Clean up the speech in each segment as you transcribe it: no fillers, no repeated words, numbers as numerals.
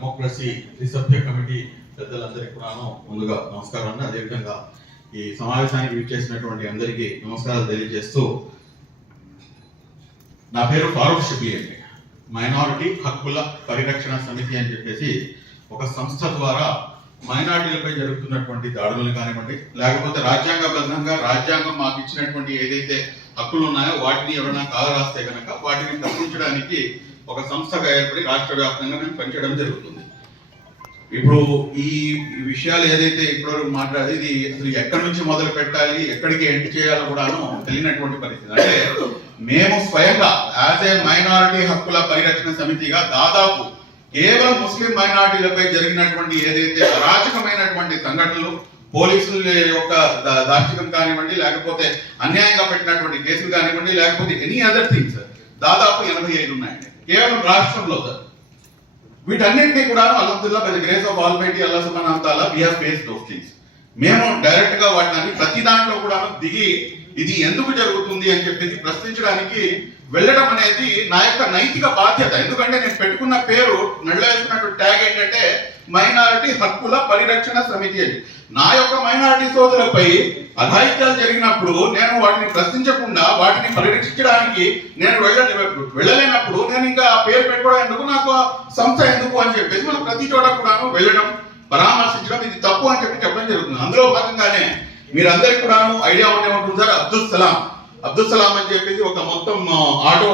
Democracy త్రిసభ్య committee పెద్దలందరికీ కూడాను ముందుగా నమస్కారాన్ని, అదేవిధంగా ఈ సమావేశానికి విచ్చేసినటువంటి అందరికీ నమస్కారాలు తెలియజేస్తూ, నా పేరు ఫారూక్ షబీ అండి. మైనారిటీ హక్కుల పరిరక్షణ సమితి అని చెప్పేసి ఒక సంస్థ ద్వారా మైనారిటీలపై జరుగుతున్నటువంటి దాడులను కానివ్వండి, లేకపోతే రాజ్యాంగబద్ధంగా రాజ్యాంగం మాకు ఇచ్చినటువంటి ఏదైతే హక్కులు ఉన్నాయో వాటిని ఎవరైనా కాలరాస్తే కనుక వాటిని తప్పించడానికి ఒక సంస్థగా ఏర్పడి రాష్ట్ర వ్యాప్తంగా మేము పనిచేయడం జరుగుతుంది. ఇప్పుడు ఈ విషయాలు ఏదైతే ఇప్పుడు మాట్లాడేది, ఇది అసలు ఎక్కడి నుంచి మొదలు పెట్టాలి, ఎక్కడికి ఎండ్ చేయాలో కూడాను తెలియనటువంటి పరిస్థితి. అంటే మేము స్వయంగా యాజ్ ఏ మైనారిటీ హక్కుల పరిరక్షణ సమితిగా దాదాపు కేవలం ముస్లిం మైనారిటీలపై జరిగినటువంటి ఏదైతే అరాచకమైనటువంటి సంఘటనలు, పోలీసుల యొక్క దాష్టికం కానివ్వండి, లేకపోతే అన్యాయంగా పెట్టినటువంటి కేసులు కానివ్వండి, లేకపోతే ఎనీ అదర్ థింగ్స్ దాదాపు 85 ఉన్నాయండి కేవలం రాష్ట్రంలో. సార్ వీటన్నింటినీ కూడా అల్హమ్దుల్లాహ్ by the grace of almighty అల్లాహ్ సుబ్హానహు వ తఆలా we have faced those things. మేము డైరెక్ట్ గా వాటిని ప్రతి దాంట్లో కూడా దిగి ఇది ఎందుకు జరుగుతుంది అని చెప్పేసి ప్రశ్నించడానికి వెళ్ళడం అనేది నా యొక్క నైతిక బాధ్యత. ఎందుకంటే నేను పెట్టుకున్న పేరు, నడులో వేసుకున్నటువంటి ట్యాగ్ ఏంటంటే మైనారిటీ హక్కుల పరిరక్షణ సమితి అని. నా యొక్క మైనారిటీ సోదరులపై అఘాయిత్యాలు జరిగినప్పుడు నేను వాటిని ప్రశ్నించకుండా వాటిని పరిరక్షించడానికి నేను వెళ్ళలేనప్పుడు నేను ఇంకా ఆ పేరు పెట్టుకోవడం ఎందుకు, నాకు సంస్థ ఎందుకు అని చెప్పేసి మనం ప్రతి చోట కూడా వెళ్ళడం, పరామర్శించడం, ఇది తప్పు అని చెప్పడం జరుగుతుంది. అందులో భాగంగానే మీరందరికీ కూడా ఐడియా ఉండే ఉంటుంది సార్, అబ్దుల్ సలాం అని చెప్పేసి ఒక మొత్తం ఆటో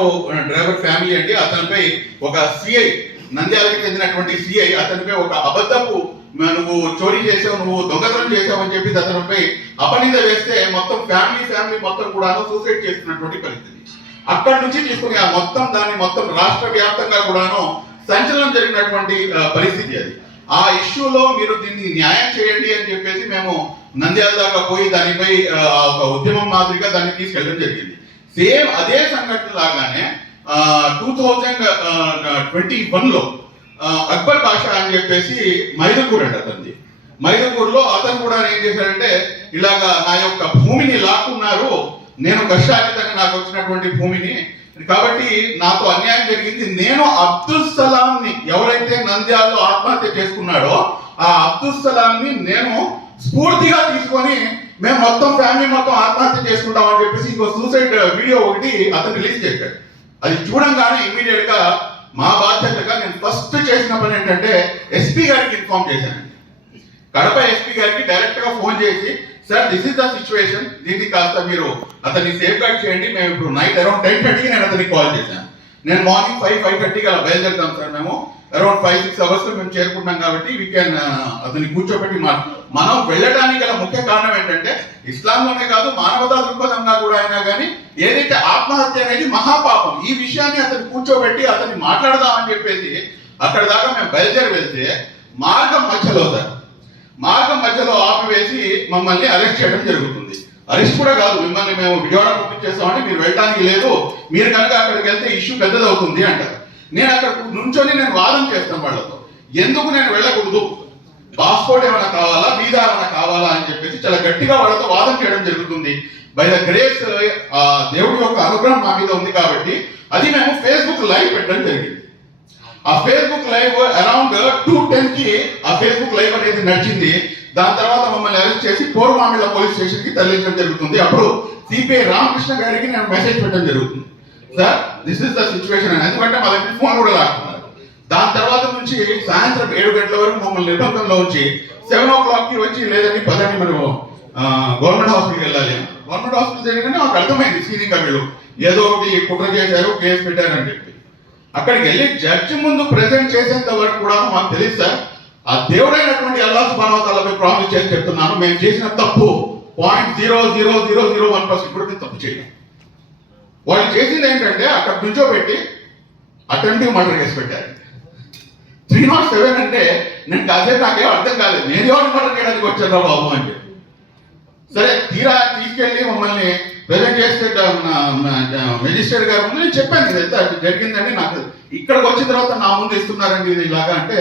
డ్రైవర్ ఫ్యామిలీ అండి. అతనిపై ఒక సిఐ, నంద్యాలకు చెందినటువంటి సిఐ అతనిపై ఒక అబద్ధపు నువ్వు చోరీ చేసావు, నువ్వు దొంగతనం చేసావు అని చెప్పి అతనిపై అపనింద వేస్తే మొత్తం ఫ్యామిలీ మొత్తం కూడా సూసైడ్ చేస్తున్నటువంటి పరిస్థితి. అక్కడి నుంచి తీసుకుని ఆ మొత్తం దాన్ని మొత్తం రాష్ట్ర వ్యాప్తంగా కూడాను సంచలనం జరిగినటువంటి పరిస్థితి అది. ఆ ఇష్యూలో మీరు దీన్ని న్యాయం చేయండి అని చెప్పేసి మేము నంద్యాల దాకా పోయి దానిపై ఒక ఉద్యమం మాదిరిగా దాన్ని తీసుకెళ్ళడం జరిగింది. సేమ్ అదే సంఘటన లాగానే 2021లో అక్బర్ బాషా అని చెప్పేసి మైదుకూర్ అండి అతనిది. మైదుకూర్లో అతను కూడా ఏం చేశాడంటే, ఇలాగా నా యొక్క భూమిని లాక్కున్నారు, నేను కష్టార్జితంగా నాకు వచ్చినటువంటి భూమిని, కాబట్టి నాతో అన్యాయం జరిగింది, నేను అబ్దుల్ సలాంని ఎవరైతే నంద్యాలలో ఆత్మహత్య చేసుకున్నాడో ఆ అబ్దుల్ సలాంని నేను స్ఫూర్తిగా తీసుకొని మేము మొత్తం ఫ్యామిలీ మొత్తం ఆత్మహత్య చేసుకుంటాం అని చెప్పేసి ఇంకో సూసైడ్ వీడియో ఒకటి అతను రిలీజ్ చేశాడు. అది చూడంగానే ఇమ్మీడియట్ గా మా బాధ్యతగా నేను ఫస్ట్ చేసిన పని ఏంటంటే ఎస్పీ గారికి ఇన్ఫార్మ్ చేశానండి. కడప ఎస్పీ గారికి డైరెక్ట్ గా ఫోన్ చేసి, sir this is the situation, దీన్ని కాస్త మీరు అతన్ని సేఫ్ గార్డ్ చేయండి. మేము ఇప్పుడు నైట్ అరౌండ్ 10:30కి నేను అతనికి కాల్ చేశాను. నేను మార్నింగ్ 5:30కి అలా బయలుదేరుతాం సార్, మేము అరౌండ్ 5-6 అవర్స్ మేము చేరుకుంటాం కాబట్టి వీ కెన్ అతన్ని కూర్చోబెట్టి మనం వెళ్ళడానికి గల ముఖ్య కారణం ఏంటంటే ఇస్లాంలోనే కాదు మానవతా దృక్పథంగా కూడా అయినా కానీ ఏదైతే ఆత్మహత్య అనేది మహాపాపం, ఈ విషయాన్ని అతన్ని కూర్చోబెట్టి అతన్ని మాట్లాడదామని చెప్పేసి అక్కడ దాకా మేము బయలుదేరి వెళ్తే మార్గం మధ్యలో ఆపివేసి మమ్మల్ని అరెస్ట్ చేయడం జరుగుతుంది. అరెస్ట్ కూడా కాదు, మిమ్మల్ని మేము విజయవాడ పంపించేస్తామంటే మీరు వెళ్ళడానికి లేదు, మీరు కనుక అక్కడికి వెళ్తే ఇష్యూ పెద్దదవుతుంది అంటారు. నేను అక్కడ నుంచొని నేను వాదన చేస్తాను వాళ్ళతో, ఎందుకు నేను వెళ్ళకూడదు, పాస్పోర్ట్ ఏమైనా కావాలా, వీసా ఏమైనా కావాలా అని చెప్పేసి చాలా గట్టిగా వాళ్ళతో వాదన చేయడం జరుగుతుంది. బై ద గ్రేస్ దేవుడి యొక్క అనుగ్రహం మా మీద ఉంది కాబట్టి అది మేము ఫేస్బుక్ లైవ్ పెట్టడం జరిగింది. ఆ ఫేస్బుక్ లైవ్ అరౌండ్ 2:10కి ఆ ఫేస్బుక్ లైవ్ అనేది నడిచింది. దాని తర్వాత మమ్మల్ని అరెస్ట్ చేసి పోర్మామిళ్ళ పోలీస్ స్టేషన్ కి తరలించడం జరుగుతుంది. అప్పుడు సిపిఐ రామకృష్ణ గారికి నేను మెసేజ్ పెట్టడం జరుగుతుంది, sir this is the situation అని. ఎందుకంటే మా దగ్గర ఫోన్ కూడా లాక్కున్నారు. దాని తర్వాత నుంచి సాయంత్రం 7 గంటల వరకు మమ్మల్ని నిర్బంధంలో ఉంచి 7 o'clockకి వచ్చి లేదని పదండి మనం గవర్నమెంట్ హాస్పిటల్కి వెళ్ళాలి. గవర్నమెంట్ హాస్పిటల్ జరిగితే మాకు అర్థమైంది సీనింగ్ వీళ్ళు ఏదో ఒకటి కుట్ర చేశారు, కేసు పెట్టారని చెప్పి. అక్కడికి వెళ్ళి జడ్జి ముందు ప్రెజెంట్ చేసేంత వరకు కూడా మాకు తెలియదు సార్. ఆ దేవుడైనటువంటి అల్లాహ్ సుబ్హానహు వ తఆలాపై ప్రామిస్ చేసి చెప్తున్నాను, మేము చేసిన తప్పు 0.0001% ఇప్పుడు తప్పు చేయడం. వాళ్ళు చేసింది ఏంటంటే అక్కడ నుంచోబెట్టి అటెంప్టివ్ మర్డర్ కేసు పెట్టారు. 307 అంటే నేను కాసేపు నాకేం అర్థం కాలేదు, నేను ఎవరు మర్డర్ చేయడానికి వచ్చాను బాబు అని చెప్పి. సరే తీరా తీసుకెళ్లి మమ్మల్ని ప్రెజెంట్ చేస్తే మెజిస్ట్రేట్ గారి ముందు నేను చెప్పాను ఇదంతా జరిగిందండి, నాకు ఇక్కడికి వచ్చిన తర్వాత నా ముందు ఇస్తున్నారండి ఇది ఇలాగా అంటే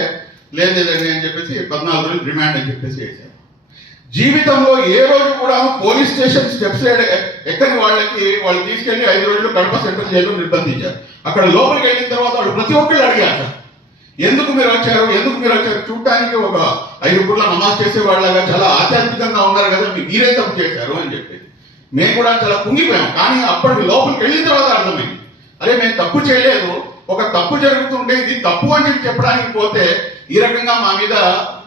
లేదండి అని చెప్పేసి 14 రోజులు రిమాండ్ అని చెప్పేసి వేశారు. జీవితంలో ఏ రోజు కూడా పోలీస్ స్టేషన్ స్టెప్స్ ఎక్కని వాళ్ళు తీసుకెళ్లి 5 రోజులు కడప సెంట్రల్ జైలు నిర్బంధించారు. అక్కడ లోపలికి వెళ్ళిన తర్వాత వాళ్ళు ప్రతి ఒక్కళ్ళు అడిగారు, ఎందుకు మీరు వచ్చారు చూడటానికి ఒక 5 పూట్ల నమాజ్ చేసే వాళ్ళగా చాలా ఆధ్యాత్మికంగా ఉన్నారు కదా, మీరే తప్పు చేశారు అని చెప్పేసి మేము కూడా చాలా కుంగిపోయాం. కానీ అప్పటికి లోపలికి వెళ్ళిన తర్వాత అర్థమైంది, అరే మేము తప్పు చేయలేదు, ఒక తప్పు జరుగుతుంటే ఇది తప్పు అని చెప్పడానికి పోతే ఈ రకంగా మా మీద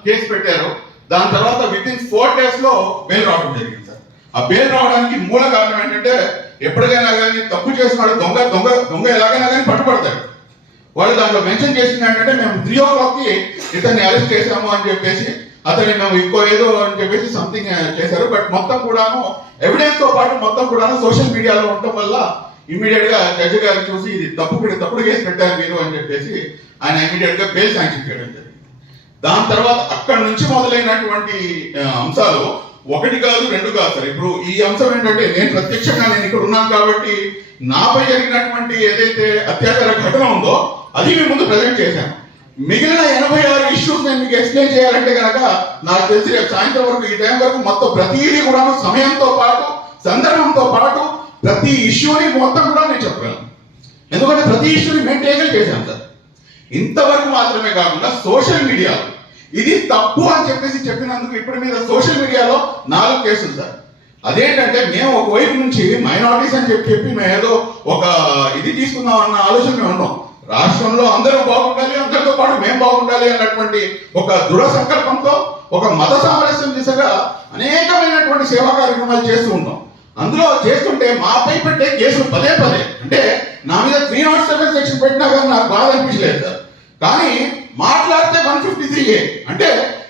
కేసు పెట్టారు. దాని తర్వాత వితిన్ 4 days లో బెయిల్ రావడం జరిగింది సార్. ఆ బెయిల్ రావడానికి మూల కారణం ఏంటంటే ఎప్పటికైనా కానీ తప్పు చేసిన దొంగ ఎలాగైనా కానీ పట్టుబడతాడు. వాళ్ళు దాంట్లో మెన్షన్ చేసింది ఏంటంటే మేము 3 o'clock ఇతన్ని అరెస్ట్ చేశాము అని చెప్పేసి, అతన్ని మేము ఇంకో ఏదో అని చెప్పేసి సంథింగ్ చేశారు. బట్ మొత్తం కూడాను ఎవిడెన్స్ తో పాటు మొత్తం కూడాను సోషల్ మీడియాలో ఉండటం వల్ల ఇమీడియట్ గా జడ్జి గారు చూసి ఇది తప్పుడు కేసు పెట్టారు మీరు అని చెప్పేసి ఆయన ఇమీడియట్ గా బెయిల్ శాంక్షన్ చేయడం జరిగింది. దాని తర్వాత అక్కడి నుంచి మొదలైనటువంటి అంశాలు 1 కాదు 2 కాదు సార్. ఇప్పుడు ఈ అంశం ఏంటంటే నేను ప్రత్యక్షంగా నేను ఇక్కడ ఉన్నాను కాబట్టి నాపై జరిగినటువంటి ఏదైతే అత్యాచార ఘటన ఉందో అది మీ ముందు ప్రజెంట్ చేశాను. మిగిలిన 86 ఇష్యూస్ నేను మీకు ఎక్స్ప్లెయిన్ చేయాలంటే కనుక నాకు తెలిసి రేపు సాయంత్రం వరకు ఈ టైం వరకు మొత్తం ప్రతిదీ కూడా సమయంతో పాటు సందర్భంతో పాటు ప్రతి ఇష్యూని మొత్తం కూడా నేను చెప్పగలను. ఎందుకంటే ప్రతి ఇష్యూని మేము టేకల్ చేశాను సార్. ఇంతవరకు మాత్రమే కాకుండా సోషల్ మీడియా ఇది తప్పు అని చెప్పేసి చెప్పినందుకు ఇప్పటి మీద సోషల్ మీడియాలో 4 కేసులు సార్. అదేంటంటే మేము ఒకవైపు నుంచి మైనారిటీస్ అని చెప్పి మేము ఏదో ఒక ఇది తీసుకుందాం అన్న ఆలోచన మేము ఉన్నాం. రాష్ట్రంలో అందరూ బాగుండాలి, అందరితో పాటు మేము బాగుండాలి అన్నటువంటి ఒక దృఢ సంకల్పంతో ఒక మత సామరస్యం దిశగా అనేకమైనటువంటి సేవా కార్యక్రమాలు చేస్తూ ఉంటాం. అందులో చేస్తుంటే మాపై పెట్టే కేసులు పదే అంటే నా మీద 307 సెక్షన్ పెట్టినా కానీ నాకు బాధ అనిపించలేదు సార్. కానీ మాట్లాడితే 153A అంటే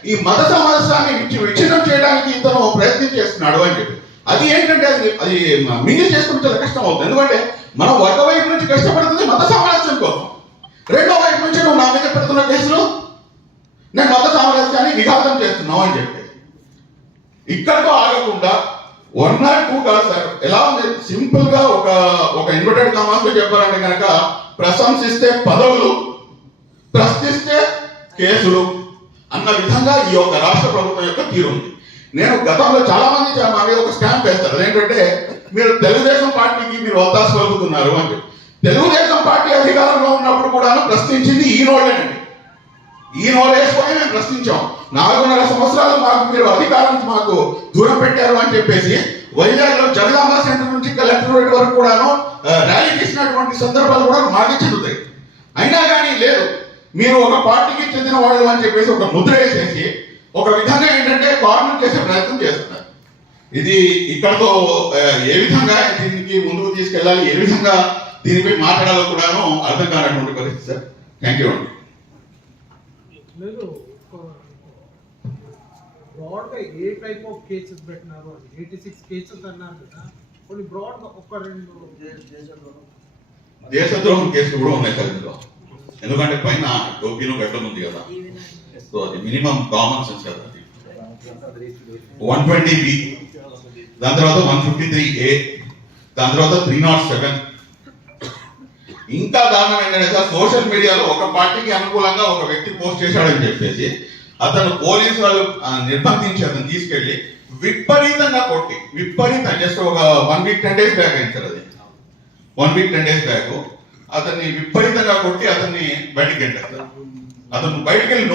ఈ మత సామరస్యాన్ని విచ్ఛిన్నం చేయడానికి ఇతను ప్రయత్నం చేస్తున్నాడు అని చెప్పి అది ఏంటంటే అది మింగిల్ చేసుకుంటే చాలా కష్టం అవుతుంది. ఎందుకంటే మనం ఒక వైపు నుంచి కష్టపడుతుంది మత సామరస్యం కోసం, రెండో వైపు నుంచి నువ్వు నా మీద పెడుతున్న కేసులు నేను మత సామరస్యాన్ని విఘాతం చేస్తున్నావు అని చెప్పి ఇక్కడితో ఆగకుండా 1 or 2 కాదు సార్. ఎలా ఉంది సింపుల్ గా ఒక ఇన్వర్టెడ్ కామాస్ లో చెప్పారంటే కనుక ప్రశంసిస్తే పదవులు, ప్రశ్నిస్తే కేసులు అన్న విధంగా ఈ యొక్క రాష్ట్ర ప్రభుత్వం యొక్క తీరు ఉంది. నేను గతంలో చాలా మంది మా మీద ఒక స్టాంప్ వేస్తారు, అదేంటంటే మీరు తెలుగుదేశం పార్టీకి మీరు వత్తాసు పలుకుతున్నారు అని చెప్పి. తెలుగుదేశం పార్టీ అధికారంలో ఉన్నప్పుడు కూడా ప్రశ్నించింది ఈ నోళ్ళేనండి. ఈ నోరు వేసుకొని మేము ప్రశ్నించాం. 4.5 సంవత్సరాలు మీరు అధికారం మాకు దూరం పెట్టారు అని చెప్పేసి వైజాగ్ లో జగదాంబ సెంటర్ నుంచి కలెక్టరేట్ వరకు కూడాను ర్యాలీ చేసినటువంటి సందర్భాలు కూడా మాకే చెందుతాయి. అయినా కానీ లేదు, మీరు ఒక పార్టీకి చెందిన వాళ్ళు అని చెప్పేసి ఒక ముద్ర వేసేసి ఒక విధంగా ఏంటంటే కార్నర్ చేసే ప్రయత్నం చేస్తున్నారు. ఇది ఇక్కడతో ఏ విధంగా దీనికి ముందుకు తీసుకెళ్ళాలి, ఏ విధంగా దీనిపై మాట్లాడాలో కూడాను అర్థం కానటువంటి పరిస్థితి సార్. థ్యాంక్ యూ అండి. బ్రాడ్గా ఏ టైప్ ఆఫ్ కేసెస్ పెట్టినారు అని 86 కేసెస్ అన్నారు కదా, కొన్ని బ్రాడ్గా 1-2 దేశద్రోహం కేసులు కూడా ఉన్నాయి సార్ ఇందులో. ఎందుకంటే పైన టోపీలో గడ్డం ఉంది కదా, సో అది మినిమం కామన్ సెన్స్ కదా. 120B, దాని తర్వాత 153A, దాని తర్వాత 307. ఇంకా దారుణం ఏంటంటే సోషల్ మీడియాలో ఒక పార్టీకి అనుకూలంగా ఒక వ్యక్తి పోస్ట్ చేశాడని చెప్పేసి అతను పోలీసు వాళ్ళు నిర్బంధించి అతను తీసుకెళ్లి విపరీతంగా కొట్టి జస్ట్ ఒక 1 week 10 days బ్యాక్ అయింది సార్. అది 1 week 10 days బ్యాక్ అతన్ని విపరీతంగా కొట్టి అతన్ని బయటికి వెళ్ళారు. అతను బయటికి వెళ్ళి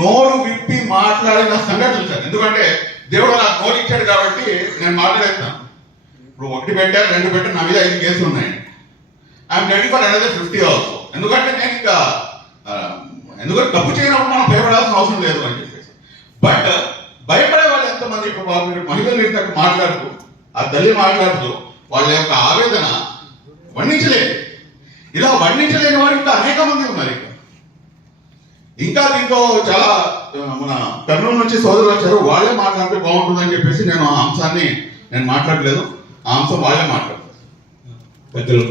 నోరు విప్పి మాట్లాడిన సంఘటనలు సార్. ఎందుకంటే దేవుడు నాకు నోరు ఇచ్చాడు కాబట్టి నేను మాట్లాడేస్తాను. ఇప్పుడు 1 పెట్టారు 2 పెట్టారు, నా మీద 5 కేసులు ఉన్నాయి. I'm ready for another 50 also. ఎందుకంటే నేను ఇంకా ఎందుకంటే తప్పు చేయనప్పుడు మనం భయపడాల్సిన అవసరం లేదు అని చెప్పేసి. బట్ భయపడే వాళ్ళు ఎంతమంది ఇప్పుడు మహిళలు ఇంత మాట్లాడుతూ ఆ తల్లి మాట్లాడుతూ వాళ్ళ యొక్క ఆవేదన వర్ణించలేదు. ఇలా వర్ణించలేని వారు ఇంకా అనేక మంది ఉన్నారు. ఇంకా దీంతో చాలా మన కర్నూలు నుంచి సోదరులు వచ్చారు, వాళ్ళే మాట్లాడితే బాగుంటుందని చెప్పేసి నేను ఆ అంశాన్ని మాట్లాడలేదు. ఆ అంశం వాళ్ళే మాట్లాడతారు. పెద్దలు